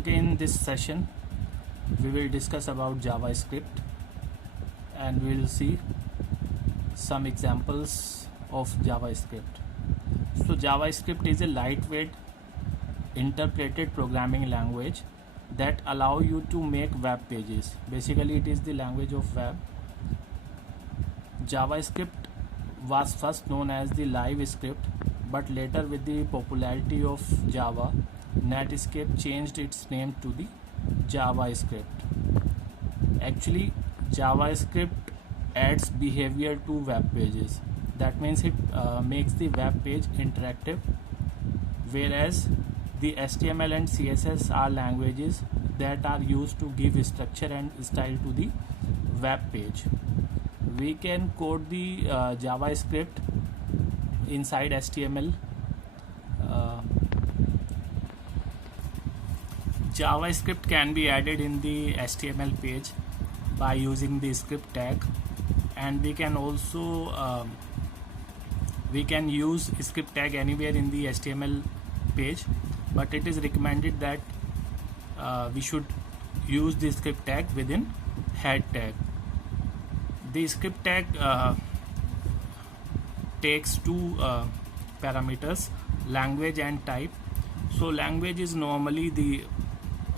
Okay, in this session we will discuss about JavaScript and we will see some examples of JavaScript. So JavaScript is a lightweight interpreted programming language that allow you to make web pages. Basically it is the language of web. JavaScript was first known as the live script, but later with the popularity of Java, Netscape changed its name to the JavaScript. Actually, JavaScript adds behavior to web pages. That means it makes the web page interactive, whereas the HTML and CSS are languages that are used to give structure and style to the web page. We can code the JavaScript inside HTML. JavaScript can be added in the HTML page by using the script tag, and we can also we can use script tag anywhere in the HTML page, but it is recommended that we should use the script tag within head tag. The script tag takes two parameters, language and type. So language is normally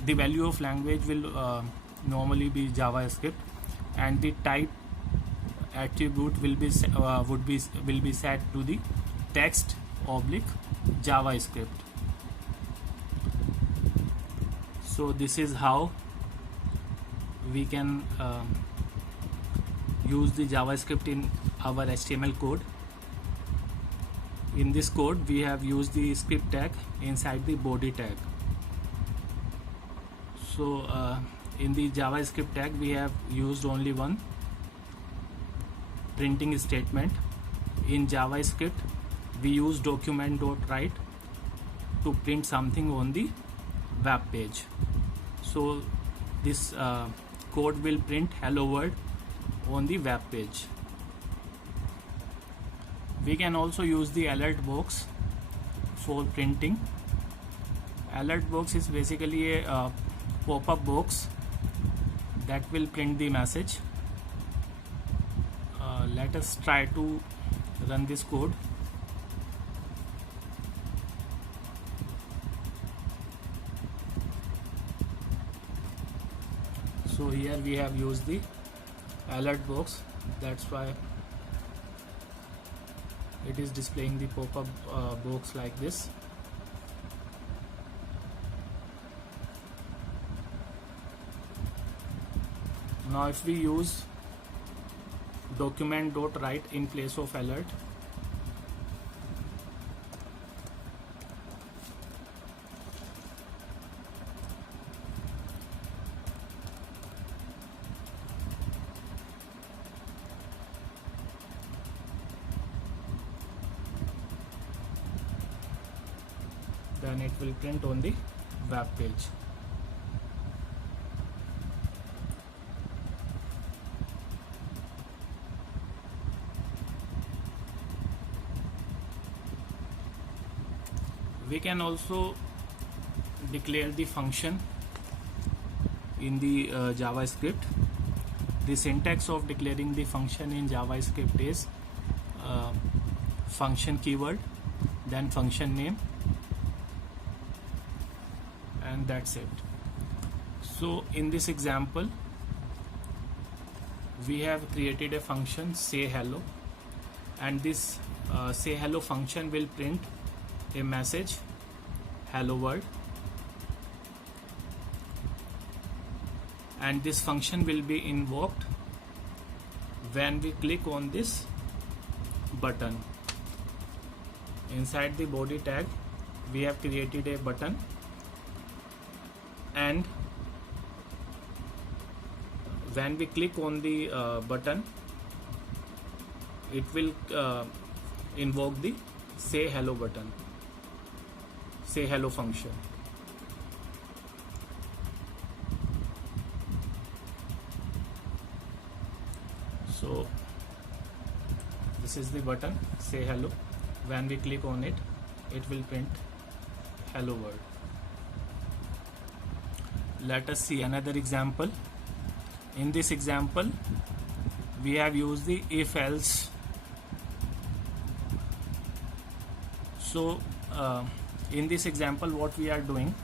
the value of language will normally be JavaScript, and the type attribute will be set to the text oblique JavaScript. So this is how we can use the JavaScript in our HTML code. In this code we have used the script tag inside the body tag. So in the JavaScript tag we have used only one printing statement. In JavaScript we use document.write to print something on the web page. So this code will print hello world on the web page. We can also use the alert box for printing. Alert box is basically a pop-up box that will print the message. Let us try to run this code. So here we have used the alert box, that's why it is displaying the pop-up box like this. Now if we use document.write in place of alert, then it will print on the web page. We can also declare the function in the JavaScript. The syntax of declaring the function in JavaScript is function keyword, then function name, and that's it. So in this example we have created a function say hello, and this say hello function will print a message hello world, and this function will be invoked when we click on this button. Inside the body tag we have created a button, and when we click on the button it will invoke the say hello button, say hello function. So this is the button say hello. When we click on it, it will print hello world. let us see another example. In this example, we have used the if else. So in this example, what we are doing,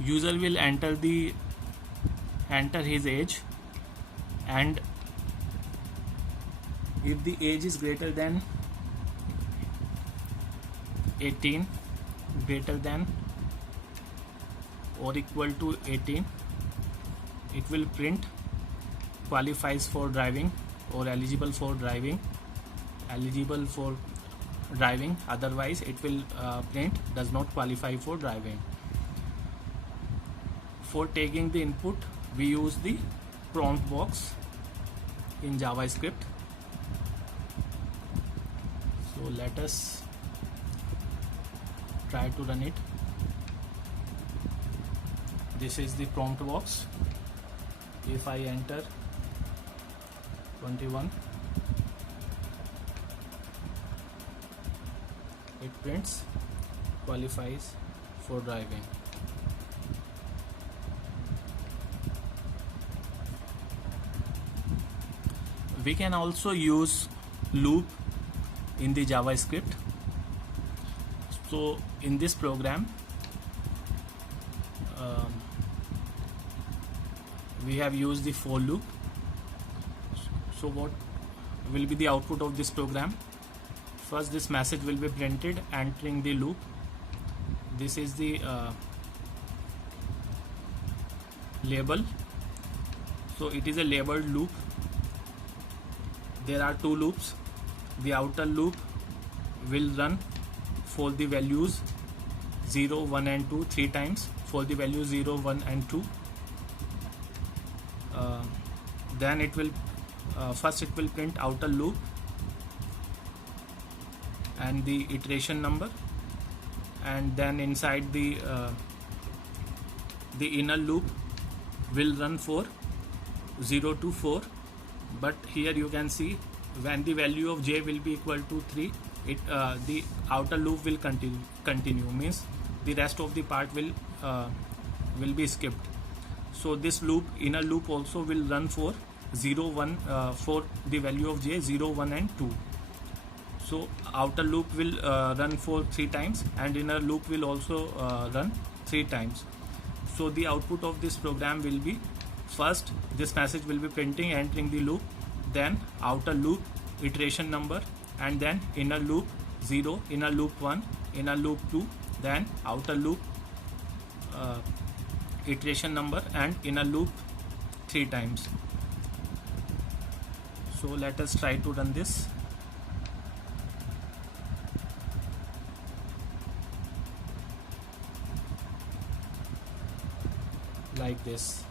user will enter his age, and if the age is greater than 18, greater than or equal to 18, it will print qualifies for driving or eligible for driving, otherwise it will print does not qualify for driving. For taking the input, we use the prompt box in JavaScript. So let us try to run it. This is the prompt box. If I enter 21, it prints qualifies for driving. We can also use loop in the JavaScript. So in this program, we have used the for loop. So what will be the output of this program? First, this message will be printed entering the loop. This is the label. So it is a labeled loop. There are two loops. The outer loop will run for the values 0, 1 and 2 3 times, for the values 0, 1 and 2. Then it will first it will print outer loop and the iteration number, and then inside the inner loop will run for 0 to 4. But here you can see when the value of j will be equal to 3, the outer loop will continue, means the rest of the part will be skipped. So this loop, inner loop, also will run for 0, 1 for the value of j 0, 1 and 2. So outer loop will run for 3 times and inner loop will also run 3 times. So the output of this program will be, first this message will be printing entering the loop, then outer loop iteration number, and then inner loop 0, inner loop 1, inner loop 2, then outer loop iteration number and inner loop 3 times. So let us try to run this. Like this.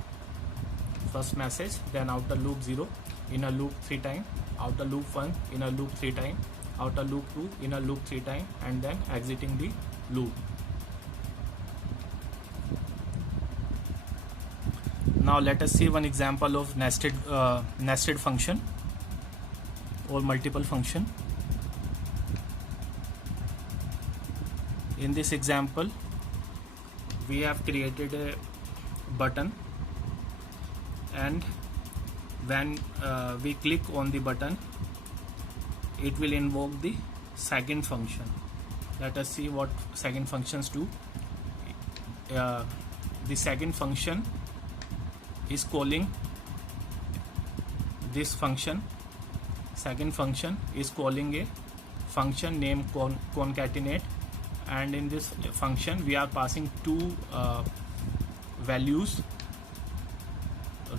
First message, then outer loop 0, inner loop 3 times, outer loop 1, inner loop 3 times, outer loop 2, inner loop 3 times, and then exiting the loop. Now let us see one example of nested function or multiple function. In this example, we have created a button, and when we click on the button, it will invoke the second function. Let us see what second functions do. The second function is calling this function. Second function is calling a function named concatenate, and in this function we are passing two values,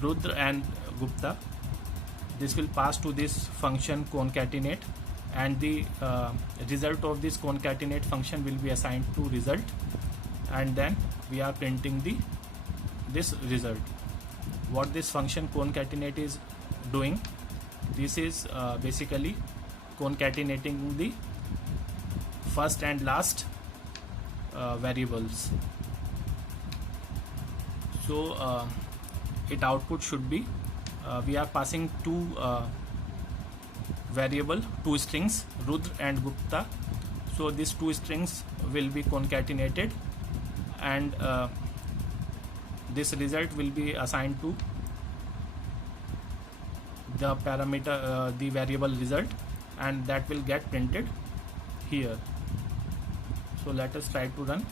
Rudra and Gupta. This will pass to this function concatenate, and the result of this concatenate function will be assigned to result, and then we are printing this result. What this function concatenate is doing, this is basically concatenating the first and last variables. So it output should be, we are passing two variable, two strings, Rudra and Gupta. So these two strings will be concatenated, and this result will be assigned to the parameter, the variable result, and that will get printed here. So let us try to run.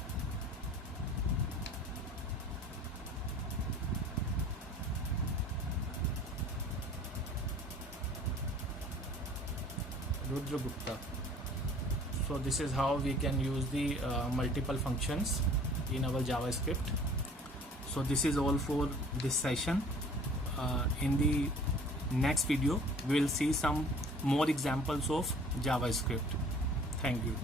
Rudra Gupta. So this is how we can use the multiple functions in our JavaScript. So this is all for this session. In the next video we will see some more examples of JavaScript. Thank you.